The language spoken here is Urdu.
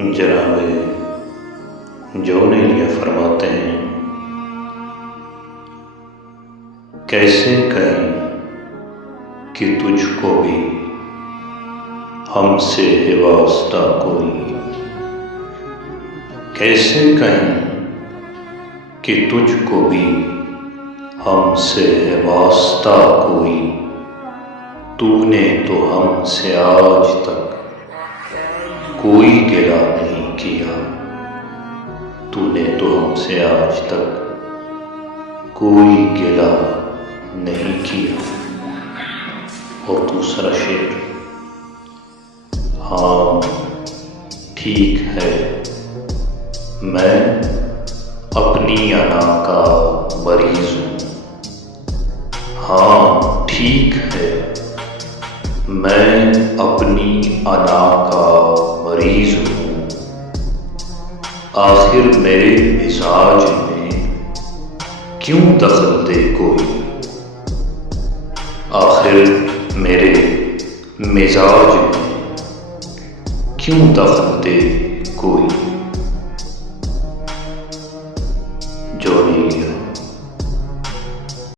جناب جونیلیہ فرماتے ہیں، کیسے کہیں کہ تجھ کو بھی ہم سے ہے واسطہ کوئی، کیسے کہیں کہ تجھ کو بھی ہم سے ہے واسطہ کوئی، تو نے تو ہم سے آج تک کوئی گلہ نہیں کیا، تو نے تو ہم سے آج تک کوئی گلہ نہیں کیا۔ اور دوسرا شعر، ہاں ٹھیک ہے میں اپنی انا کا مریض ہوں، ہاں ٹھیک ہے میں اپنی انا کا مریض ہوں، آخر میرے مزاج میں کیوں دخل دے کوئی، آخر میرے مزاج میں کیوں دخل دے کوئی۔